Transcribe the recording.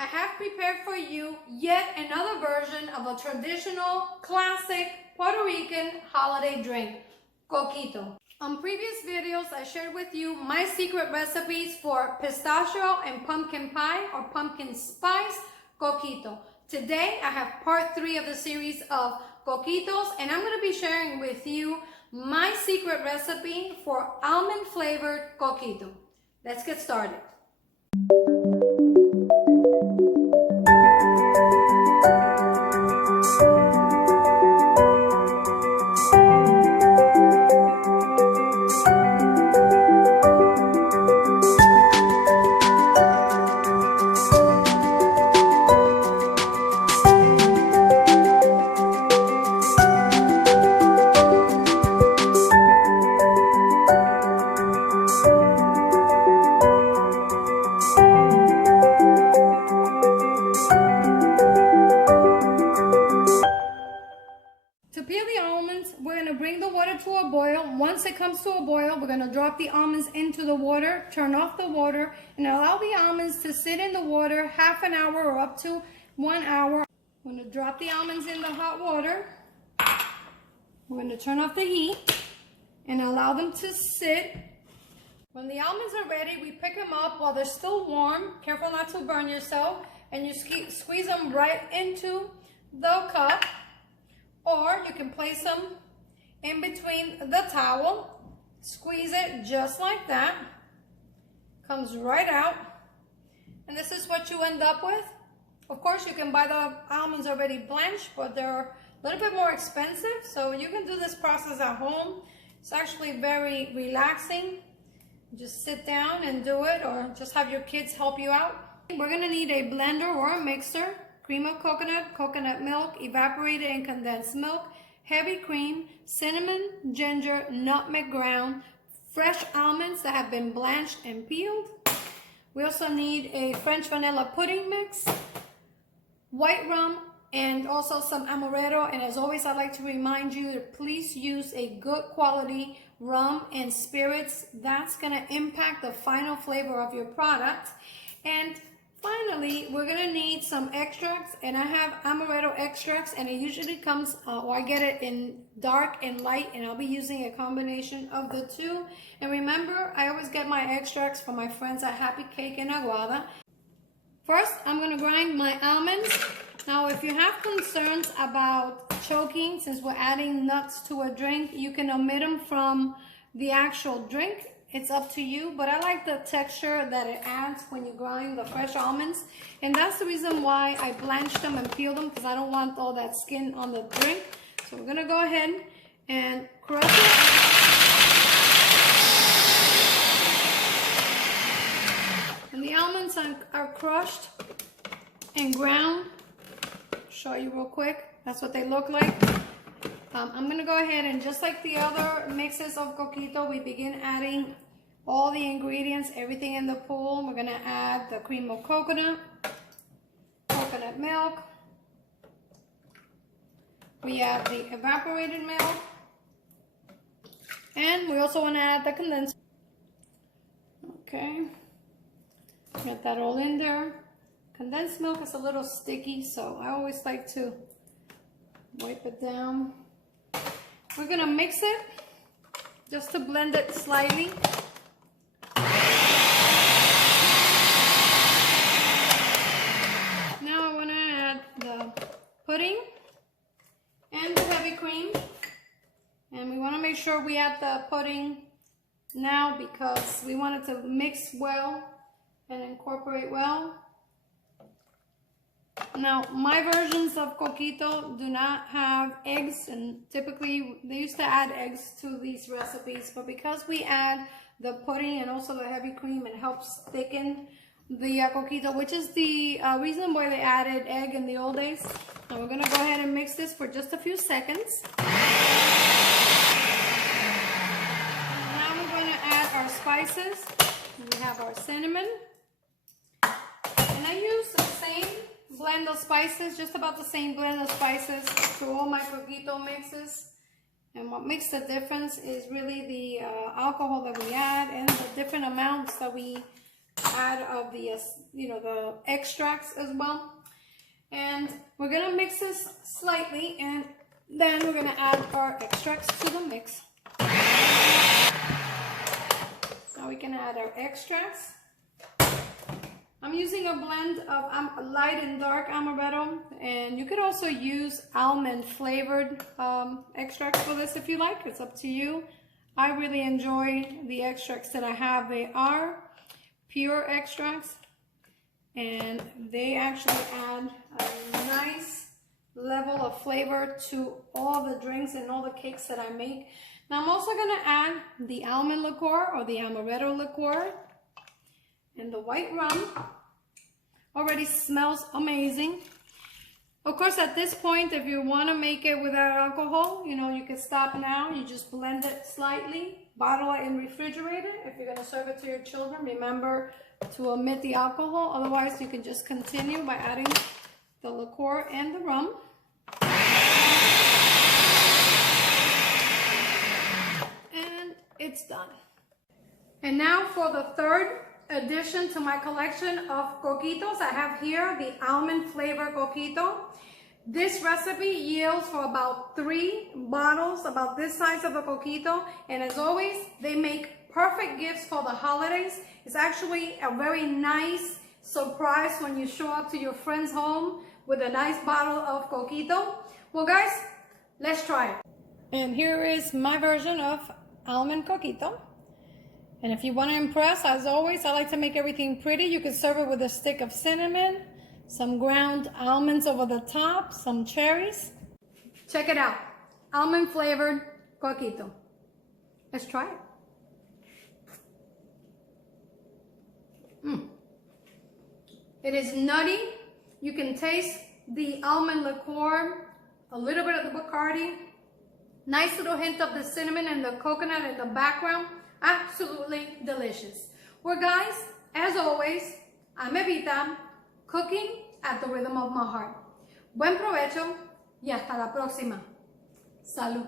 I have prepared for you yet another version of a traditional, classic Puerto Rican holiday drink, Coquito. On previous videos, I shared with you my secret recipes for pistachio and pumpkin pie or pumpkin spice Coquito. Today, I have part 3 of the series of Coquitos, and I'm going to be sharing with you my secret recipe for almond flavored Coquito. Let's get started. We're going to bring the water to a boil. Once it comes to a boil, we're going to drop the almonds into the water, turn off the water, and allow the almonds to sit in the water half an hour or up to 1 hour. I'm going to drop the almonds in the hot water. We're going to turn off the heat and allow them to sit. When the almonds are ready, we pick them up while they're still warm. Careful not to burn yourself. And you squeeze them right into the cup. Or you can place them in between the towel, squeeze it just like that, comes right out, and this is what you end up with. Of course, you can buy the almonds already blanched, but they're a little bit more expensive, so you can do this process at home. It's actually very relaxing. Just sit down and do it, or just have your kids help you out. We're gonna need a blender or a mixer, cream of coconut, coconut milk, evaporated and condensed milk, heavy cream, cinnamon, ginger, nutmeg ground, fresh almonds that have been blanched and peeled. We also need a French vanilla pudding mix, white rum, and also some amaretto. And as always, I'd like to remind you to please use a good quality rum and spirits. That's gonna impact the final flavor of your product. And finally, we're gonna need some extracts, and I have amaretto extracts, and it usually comes, or I get it in dark and light, and I'll be using a combination of the two. And remember, I always get my extracts from my friends at Happy Cake in Aguada. First, I'm gonna grind my almonds. Now, if you have concerns about choking, since we're adding nuts to a drink, you can omit them from the actual drink. It's up to you, but I like the texture that it adds when you grind the fresh almonds. And that's the reason why I blanched them and peeled them, because I don't want all that skin on the drink. So we're gonna go ahead and crush it. And the almonds are crushed and ground. Show you real quick. That's what they look like. I'm going to go ahead and just like the other mixes of Coquito, we begin adding all the ingredients, everything in the pool. We're going to add the cream of coconut, coconut milk. We add the evaporated milk. And we also want to add the condensed. Okay. Get that all in there. Condensed milk is a little sticky, so I always like to wipe it down. We're gonna mix it just to blend it slightly. Now I want to add the pudding and the heavy cream, and we want to make sure we add the pudding now because we want it to mix well and incorporate well. Now, my versions of Coquito do not have eggs, and typically they used to add eggs to these recipes, but because we add the pudding and also the heavy cream, it helps thicken the Coquito, which is the reason why they added egg in the old days. Now we're going to go ahead and mix this for just a few seconds. Now we're going to add our spices. We have our cinnamon, and I use the same blend of spices, just about the same blend of spices to all my Coquito mixes. And what makes the difference is really the alcohol that we add and the different amounts that we add of the, the extracts as well. And we're gonna mix this slightly, and then we're gonna add our extracts to the mix. Now we can add our extracts. I'm using a blend of light and dark amaretto, and you could also use almond flavored extracts for this if you like. It's up to you. I really enjoy the extracts that I have. They are pure extracts, and they actually add a nice level of flavor to all the drinks and all the cakes that I make. Now I'm also going to add the almond liqueur or the amaretto liqueur, and the white rum. Already smells amazing. Of course, at this point, if you want to make it without alcohol, you can stop now. You just blend it slightly, bottle it and refrigerate it. If you're going to serve it to your children, remember to omit the alcohol. Otherwise, you can just continue by adding the liqueur and the rum. And it's done. And now for the third addition to my collection of coquitos, I have here the almond flavor coquito. This recipe yields for about 3 bottles, about this size of a coquito, and as always, they make perfect gifts for the holidays. It's actually a very nice surprise when you show up to your friend's home with a nice bottle of coquito. Well guys, let's try it. And here is my version of almond coquito. And if you want to impress, as always, I like to make everything pretty. You can serve it with a stick of cinnamon, some ground almonds over the top, some cherries. Check it out. Almond flavored coquito. Let's try it. It is nutty. You can taste the almond liqueur, a little bit of the Bacardi, nice little hint of the cinnamon and the coconut in the background. Absolutely delicious. Well guys, as always, I'm Evita, cooking at the rhythm of my heart. Buen provecho y hasta la próxima. Salud.